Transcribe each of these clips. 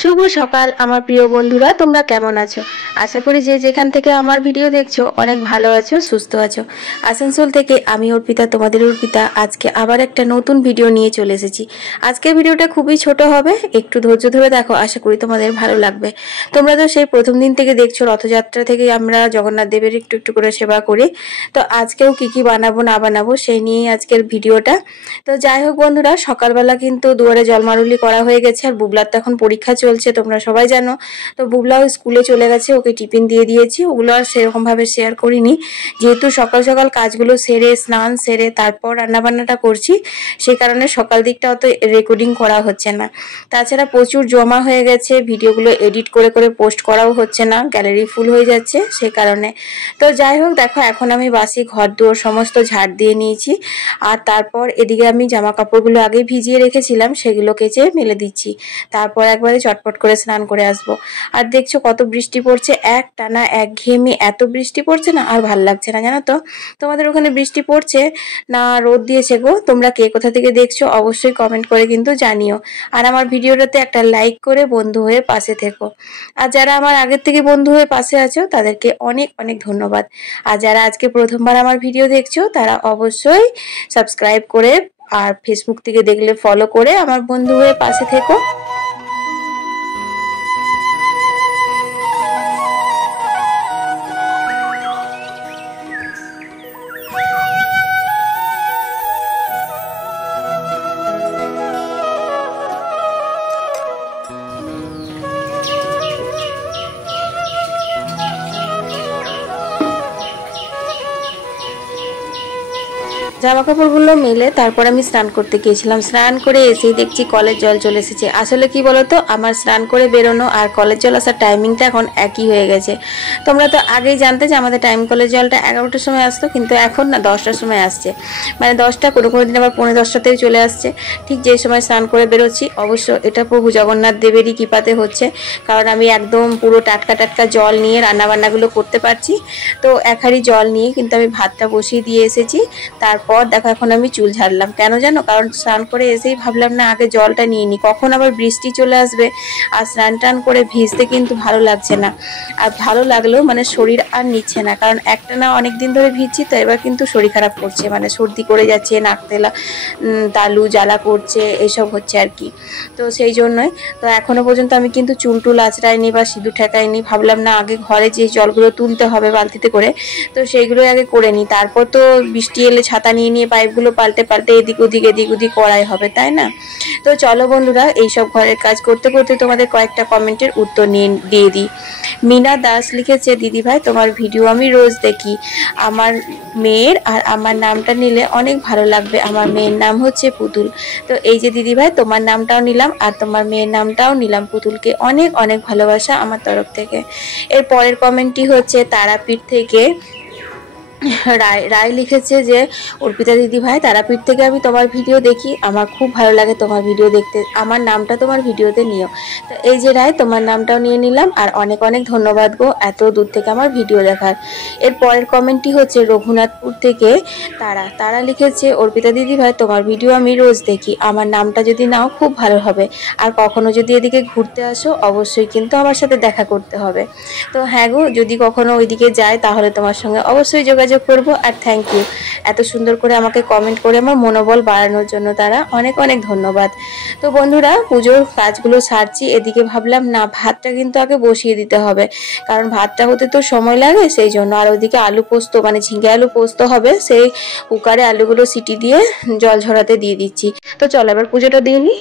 শুভ সকাল আমার প্রিয় বন্ধুরা, তোমরা কেমন আছো? আশা করি যে যেখান থেকে আমার ভিডিও দেখছো অনেক ভালো আছো, সুস্থ আছো। আসানসোল থেকে আমি অর্পিতা, তোমাদের অর্পিতা, আজকে আবার একটা নতুন ভিডিও নিয়ে চলে এসেছি। আজকের ভিডিওটা খুবই ছোট হবে, একটু ধৈর্য ধরে দেখো, আশা করি তোমাদের ভালো লাগবে। তোমরা তো সেই প্রথম দিন থেকে দেখছো, রথযাত্রা থেকে আমরা জগন্নাথ দেবের একটু একটু করে সেবা করি। তো আজকেও কি কি বানাবো না বানাবো সেই নিয়েই আজকের ভিডিওটা। তো যাই হোক বন্ধুরা, সকালবেলা কিন্তু দুয়ারে জলমারুলি করা হয়ে গেছে, আর বুবলার তো এখন পরীক্ষা চলছে, তোমরা সবাই জানো। তো বুবলাও স্কুলে চলে গেছে, ওকে টিফিন দিয়ে দিয়েছি। ওগুলো আর সেরকম ভাবে শেয়ার করিনি, যেহেতু সকাল সকাল কাজগুলো সেরে স্নান সেরে তারপর রান্নাবান্নাটা করছি, সেই কারণে সকাল দিকটা অত রেকর্ডিং করা হচ্ছে না। তাছাড়া প্রচুর জমা হয়ে গেছে, ভিডিওগুলো এডিট করে করে পোস্ট করাও হচ্ছে না, গ্যালারি ফুল হয়ে যাচ্ছে সেই কারণে। তো যাই হোক দেখো, এখন আমি বাসি ঘর দুয়ার সমস্ত ঝাড় দিয়ে নিয়েছি, আর তারপর এদিকে আমি জামা কাপড়গুলো আগে ভিজিয়ে রেখেছিলাম, সেগুলো কেচে মেলে দিচ্ছি। তারপর একবারে চটপট করে স্নান করে আসব। আর দেখছো কত বৃষ্টি পড়ছে, এক টানা একঘেয়েমি এত বৃষ্টি পড়ছে না, আর ভাল লাগছে না, জানো তো। তোমাদের ওখানে বৃষ্টি পড়ছে না রোদ দিয়েছে গো? তোমরা কে কোথা থেকে দেখছো অবশ্যই কমেন্ট করে কিন্তু জানিও। আর আমার ভিডিওটাতে একটা লাইক করে বন্ধু হয়ে পাশে থেকো। আর যারা আমার আগের থেকে বন্ধু হয়ে পাশে আছো তাদেরকে অনেক অনেক ধন্যবাদ। আর যারা আজকে প্রথমবার আমার ভিডিও দেখছো তারা অবশ্যই সাবস্ক্রাইব করে, আর ফেসবুক থেকে দেখলে ফলো করে আমার বন্ধু হয়ে পাশে থেকো। জামা কাপড়গুলো মেলে তারপর আমি স্নান করতে গিয়েছিলাম। স্নান করে এসেই দেখছি কলের জল চলে এসেছে। আসলে কি বলতো, আমার স্নান করে বেরোনো আর কলের জল আসার টাইমিংটা এখন একই হয়ে গেছে। তোমরা তো আগেই জানতে যে আমাদের টাইম কলের জলটা 11টার সময় আসতো, কিন্তু এখন না 10টার সময় আসছে। মানে 10টা, কোনো কোনো দিন আবার 10:45তেও চলে আসছে। ঠিক যে সময় স্নান করে বেরোচ্ছি, অবশ্য এটা প্রভু জগন্নাথ দেবেরই কৃপাতে হচ্ছে, কারণ আমি একদম পুরো টাটকা টাটকা জল নিয়ে রান্নাবান্নাগুলো করতে পারছি। তো এক হাঁড়ি জল নিয়ে কিন্তু আমি ভাতটা বসিয়ে দিয়ে এসেছি। তারপর দেখো এখন আমি চুল ঝাড়লাম, কেন জানো? কারণ স্নান করে এসেই ভাবলাম না আগে জলটা নিয়ে নিই, কখন আবার বৃষ্টি চলে আসবে। আর স্নান টান করে ভিজতে কিন্তু ভালো লাগছে না। আর ভালো লাগলেও মানে শরীর আর নিচ্ছে না, কারণ একটা না অনেক দিন ধরে ভিজছি, তো এবার কিন্তু শরীর খারাপ করছে, মানে সর্দি করে যাচ্ছে, নাক তেলা তালু জ্বালা করছে, এসব হচ্ছে আর কি। তো সেই জন্যই তো এখনো পর্যন্ত আমি কিন্তু চুল টুল আঁচড়াইনি বা সিঁদুর ঠেকাইনি। ভাবলাম না আগে ঘরে যে জলগুলো তুলতে হবে বালতিতে করে, তো সেইগুলোই আগে করে নিই, তারপর তো বৃষ্টি এলে ছাতা নিয়ে নিয়ে পাইপগুলো পাল্টে পাল্টে এদিক ওদিক করাই হবে, তাই না? তো চলো বন্ধুরা, এইসব ঘরের কাজ করতে করতে তোমাদের কয়েকটা কমেন্টের উত্তর দিয়ে দিই। মিনা দাস লিখেছে, দিদি ভাই তোমার ভিডিও আমি রোজ দেখি, আমার মেয়ের আর আমার নামটা নিলে অনেক ভালো লাগবে, আমার মেয়ের নাম হচ্ছে পুতুল। তো এই যে দিদি ভাই, তোমার নামটাও নিলাম আর তোমার মেয়ের নামটাও নিলাম, পুতুলকে অনেক অনেক ভালোবাসা আমার তরফ থেকে। এর পরের কমেন্টটি হচ্ছে তারাপীঠ থেকে রায় রায় লিখেছে যে, অর্পিতা দিদি ভাই তারাপীঠ থেকে আমি তোমার ভিডিও দেখি, আমার খুব ভালো লাগে তোমার ভিডিও দেখতে, আমার নামটা তোমার ভিডিওতে নিও। তো এই যে রায়, তোমার নামটাও নিয়ে নিলাম, আর অনেক অনেক ধন্যবাদ গো এত দূর থেকে আমার ভিডিও দেখার। এর পরের কমেন্টটি হচ্ছে রঘুনাথপুর থেকে তারা তারা লিখেছে, অর্পিতা দিদি ভাই তোমার ভিডিও আমি রোজ দেখি, আমার নামটা যদি নাও খুব ভালো হবে, আর কখনো যদি এদিকে ঘুরতে আসো অবশ্যই কিন্তু আমার সাথে দেখা করতে হবে। তো হ্যাঁ গো, যদি কখনো ওইদিকে যাই তাহলে তোমার সঙ্গে অবশ্যই যোগাযোগ করব। আর থ্যাংক ইউ এত সুন্দর করে আমাকে কমেন্ট করে আমার মনোবল বাড়ানোর জন্য, তারা অনেক অনেক ধন্যবাদ। তো বন্ধুরা, পুজোর কাজগুলো সারছি, এদিকে ভাবলাম না ভাতটা কিন্তু আগে বসিয়ে দিতে হবে, কারণ ভাতটা হতে তো সময় লাগে, সেই জন্য। আর ওইদিকে আলু পোস্ত মানে ঝিঙে আলু পোস্ত হবে, সেই কুকারে আলুগুলো সিটি দিয়ে জল ঝরাতে দিয়ে দিচ্ছি। তো চলো এবার পুজোটা দিয়ে নিই।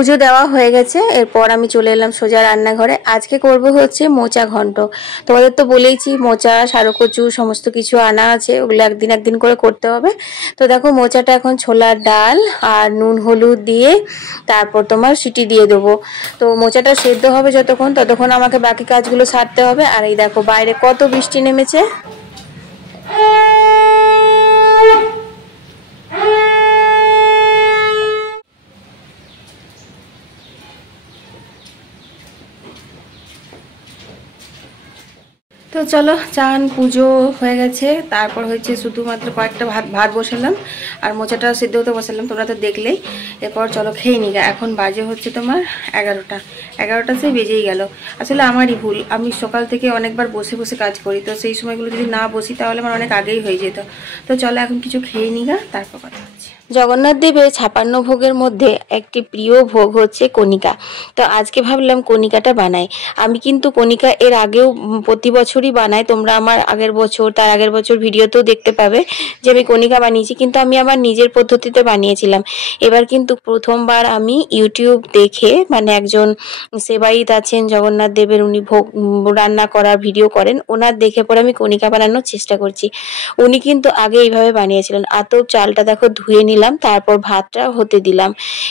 পুজো দেওয়া হয়ে গেছে, এরপর আমি চলে এলাম সোজা রান্নাঘরে। আজকে করব হচ্ছে মোচা ঘন্ট। তোমাদের তো বলেইছি মোচা, সারু কচু সমস্ত কিছু আনা আছে, ওগুলো একদিন একদিন করে করতে হবে। তো দেখো মোচাটা এখন ছোলার ডাল আর নুন হলুদ দিয়ে তারপর তোমার সিটি দিয়ে দেবো। তো মোচাটা সেদ্ধ হবে যতক্ষণ, ততক্ষণ আমাকে বাকি কাজগুলো সারতে হবে। আর এই দেখো বাইরে কত বৃষ্টি নেমেছে। তো চলো, চান পুজো হয়ে গেছে, তারপর হচ্ছে শুধুমাত্র কয়েকটা ভাত বসালাম আর মোচাটা সিদ্ধ হতে বসালাম, তোমরা তো দেখলেই। এরপর চলো খেয়ে নিই। এখন বাজে হচ্ছে তোমার 11টা সেই বেজেই গেল। আসলে আমারই ভুল, আমি সকাল থেকে অনেকবার বসে বসে কাজ করি, তো সেই সময়গুলো যদি না বসি তাহলে আমার অনেক আগেই হয়ে যেত। তো চলো এখন কিছু খেয়ে নিই, তারপর কথা হচ্ছে। জগন্নাথ দেবের 56 ভোগের মধ্যে একটি প্রিয় ভোগ হচ্ছে কণিকা। তো আজকে ভাবলাম কণিকাটা বানাই। আমি কিন্তু কণিকা এর আগেও প্রতি বছরই বানাই, তোমরা আমার আগের বছর তার আগের বছর ভিডিওতেও দেখতে পাবে যে আমি কণিকা বানিয়েছি, কিন্তু আমি আমার নিজের পদ্ধতিতে বানিয়েছিলাম। এবার কিন্তু প্রথমবার আমি ইউটিউব দেখে, মানে একজন সেবায়িত আছেন জগন্নাথ দেবের, উনি ভোগ রান্না করার ভিডিও করেন, ওনার দেখে পরে আমি কণিকা বানানোর চেষ্টা করছি। উনি কিন্তু আগে এইভাবে বানিয়েছিলেন। আতপ চালটা দেখো ধুয়ে নিলাম, তারপর ভাতটা হতে দিলাম।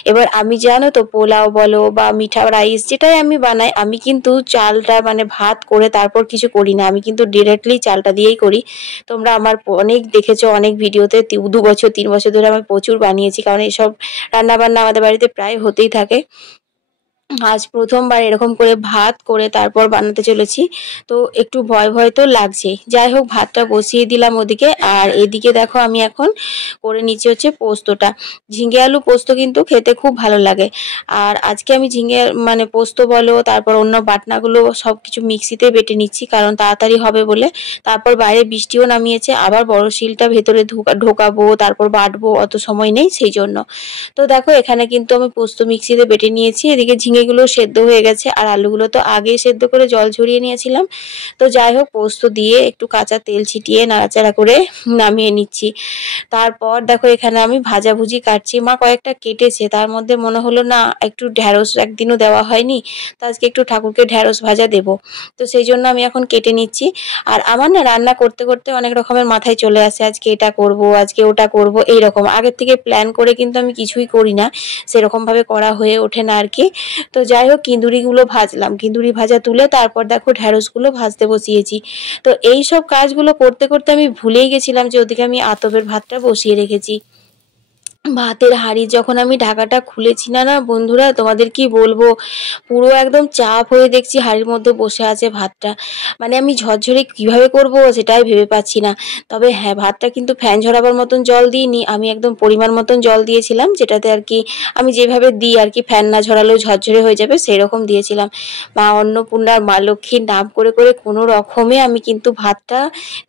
এবার আমি জানো তো পোলাও বলো বা মিঠা রাইস যেটাই আমি বানাই, আমি কিন্তু চালটা মানে ভাত করে তারপর কিছু করি না, আমি কিন্তু ডিরেক্টলি চালটা দিয়েই করি। তোমরা আমার অনেক দেখেছো, অনেক ভিডিওতে 2 বছর 3 বছর ধরে আমি প্রচুর বানিয়েছি, কারণ এইসব রান্না বান্না আমাদের বাড়িতে প্রায় হতেই থাকে। আজ প্রথমবার এরকম করে ভাত করে তারপর বানাতে চলেছি, তো একটু ভয় ভয় তো লাগছে। যাই হোক, ভাতটা বসিয়ে দিলাম ওদিকে, আর এদিকে দেখো আমি এখন করে নিচ্ছি হচ্ছে পোস্তটা। ঝিঙে আলু পোস্ত কিন্তু খেতে খুব ভালো লাগে। আর আজকে আমি ঝিঙে মানে পোস্ত বলো, তারপর অন্য বাটনাগুলো সব কিছু মিক্সিতে বেটে নিচ্ছি, কারণ তাড়াতাড়ি হবে বলে। তারপর বাইরে বৃষ্টিও নামিয়েছে, আবার বড় শিলটা ভেতরে ঢোকাবো, তারপর বাটবো, অত সময় নেই সেই জন্য। তো দেখো এখানে কিন্তু আমি পোস্ত মিক্সিতে বেটে নিয়েছি, এদিকে ঝিঙেগুলো সেদ্ধ হয়ে গেছে, আর আলুগুলো তো আগেই সেদ্ধ করে জল ঝরিয়ে নিয়েছিলাম। তো যাই হোক, পোস্ত দিয়ে একটু কাঁচা তেল ছিটিয়ে নাড়াচাড়া করে নামিয়ে নিচ্ছি। তারপর দেখো এখানে আমি ভাজাভুজি কাটছি, মা কয়েকটা কেটেছে, তার মধ্যে মনে হলো না একটু ঢ্যাঁড়স একদিনও দেওয়া হয়নি, তো আজকে একটু ঠাকুরকে ঢ্যাঁড়স ভাজা দেবো, তো সেই জন্য আমি এখন কেটে নিচ্ছি। আর আমার না রান্না করতে করতে অনেক রকমের মাথায় চলে আসে, আজকে এটা করব, আজকে ওটা করব, এইরকম আগের থেকে প্ল্যান করে কিন্তু আমি কিছুই করি না, সেরকম ভাবে করা হয়ে ওঠে না আর কি। তো যাই হোক, কিঁদুরিগুলো ভাজলাম, কিঁদুরি ভাজা তুলে তারপর দেখো ঢ্যাঁড়সগুলো ভাজতে বসিয়েছি। তো এই সব কাজগুলো করতে করতে আমি ভুলেই গেছিলাম যে ওদিকে আমি আতপের ভাতটা বসিয়ে রেখেছি। ভাতের হাঁড়ি যখন আমি ঢাকাটা খুলেছি না বন্ধুরা, তোমাদের কি বলবো, পুরো একদম চাপ হয়ে দেখছি হাঁড়ির মধ্যে বসে আছে ভাতটা। মানে আমি ঝরঝরে কিভাবে করব সেটাই ভেবে পাচ্ছি না। তবে হ্যাঁ, ভাতটা কিন্তু ফ্যান ঝরাবার মতন জল দিইনি, আমি একদম পরিমাণ মতন জল দিয়েছিলাম, যেটাতে আর কি আমি যেভাবে দিই আর কি, ফ্যান না ঝরালেও ঝরঝরে হয়ে যাবে সেই রকম দিয়েছিলাম। মা অন্নপূর্ণার মা লক্ষ্মীর নাম করে করে কোনো রকমে আমি কিন্তু ভাতটা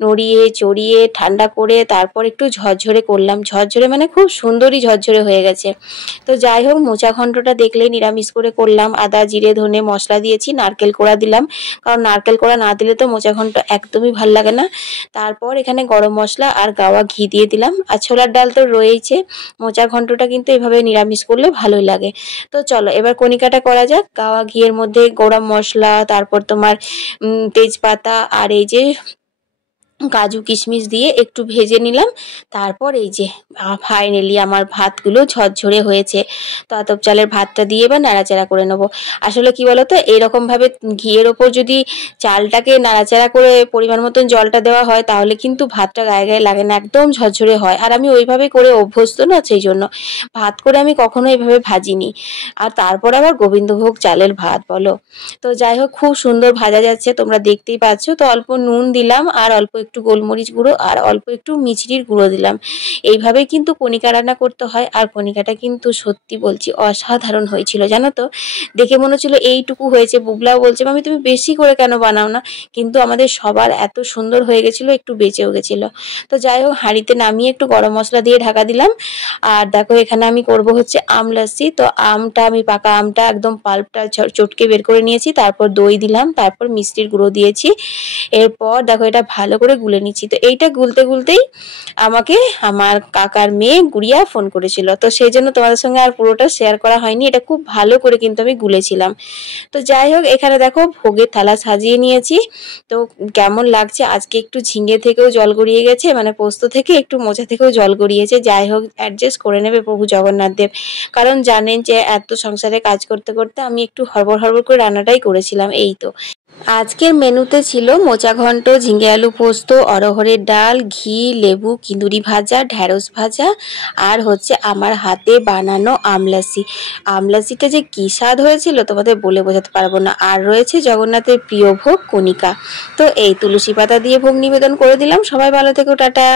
নড়িয়ে চড়িয়ে ঠান্ডা করে তারপর একটু ঝরঝরে করলাম। ঝরঝরে মানে খুব সুন্দরই ঝরঝরে হয়ে গেছে। তো যাই হোক, মোচা ঘন্টটা দেখলে নিরামিষ করে করলাম, আদা জিরে ধনে মশলা দিয়েছি, নারকেল কোড়া দিলাম, কারণ নারকেল কোড়া না দিলে তো মোচা ঘন্ট একদমই ভাল লাগে না। তারপর এখানে গরম মশলা আর গাওয়া ঘি দিয়ে দিলাম, আর ছোলার ডাল তো রয়েছে। মোচা ঘন্টটা কিন্তু এভাবে নিরামিষ করলে ভালোই লাগে। তো চলো এবার কণিকাটা করা যাক। গাওয়া ঘিয়ের মধ্যে গরম মশলা, তারপর তোমার তেজপাতা আর এই যে কাজু কিশমিশ দিয়ে একটু ভেজে নিলাম। তারপর এই যে ফাইনালি আমার ভাতগুলো ঝরঝরে হয়েছে। তো আতপ চালের ভাতটা দিয়ে এবার নাড়াচাড়া করে নেবো। আসলে কি বলতো, এইরকম ভাবে ঘিয়ের ওপর যদি চালটাকে নাড়াচাড়া করে পরিমাণ মতন জলটা দেওয়া হয়, তাহলে কিন্তু ভাতটা গায়ে গায়ে লাগে না, একদম ঝরঝরে হয়। আর আমি ওইভাবে করে অভ্যস্ত না, সেই জন্য ভাত করে আমি কখনো এইভাবে ভাজিনি। আর তারপর আবার গোবিন্দভোগ চালের ভাত বলো। তো যাই হোক, খুব সুন্দর ভাজা যাচ্ছে, তোমরা দেখতেই পাচ্ছ। তো অল্প নুন দিলাম, আর অল্প একটু গোলমরিচ গুঁড়ো, আর অল্প একটু মিচড়ির গুঁড়ো দিলাম। এইভাবেই কিন্তু কণিকা রান্না করতে হয়। আর কণিকাটা কিন্তু সত্যি বলছি অসাধারণ হয়েছিল, জানো তো। দেখে মনে হচ্ছিল এইটুকু হয়েছে। বুবলাও বলছে মামি তুমি বেশি করে কেন বানাও না, কিন্তু আমাদের সবার এত সুন্দর হয়ে গেছিল, একটু বেঁচেও গেছিল। তো যাই হোক, হাঁড়িতে নামিয়ে একটু গরম মশলা দিয়ে ঢাকা দিলাম। আর দেখো এখানে আমি করব হচ্ছে আম লস্যি। তো আমটা আমি পাকা আমটা একদম পাল্পটা চটকে বের করে নিয়েছি, তারপর দই দিলাম, তারপর মিষ্টির গুঁড়ো দিয়েছি। এরপর দেখো এটা ভালো করে গুলে নিচ্ছি। তো এইটা গুলতে গুলতেই আমাকে আমার কাকার মেয়ে গুড়িয়া ফোন করেছিল, তো সেই জন্য তোমাদের সঙ্গে আর পুরোটা শেয়ার করা হয়নি। এটা খুব ভালো করে কিন্তু আমি গুলেছিলাম। তো যাই হোক, এখানে দেখো ভোগের থালা সাজিয়ে নিয়েছি। তো কেমন লাগছে, আজকে একটু ঝিঙে থেকেও জল গড়িয়ে গেছে, মানে পোস্ত থেকে একটু মোচা থেকেও জল গড়িয়েছে। যাই হোক, অ্যাডজাস্ট করে নেবে প্রভু জগন্নাথ দেব, কারণ জানেন যে এত সংসারে কাজ করতে করতে আমি একটু হড়বড় হড়বড় করে রান্নাটাই করেছিলাম। এই তো আজকের মেনুতে ছিল মোচা ঘন্ট, ঝিঙে আলু পোস্ত, অরহরের ডাল, ঘি, লেবু, কিঁদুরি ভাজা, ঢ্যাঁড়স ভাজা, আর হচ্ছে আমার হাতে বানানো আমলাসি। আমলাসিটা যে কি স্বাদ হয়েছিল তোমাদের বলে বোঝাতে পারবো না। আর রয়েছে জগন্নাথের প্রিয় ভোগ কণিকা। তো এই তুলসী পাতা দিয়ে ভোগ নিবেদন করে দিলাম। সবাই ভালো থেকো, টাটা।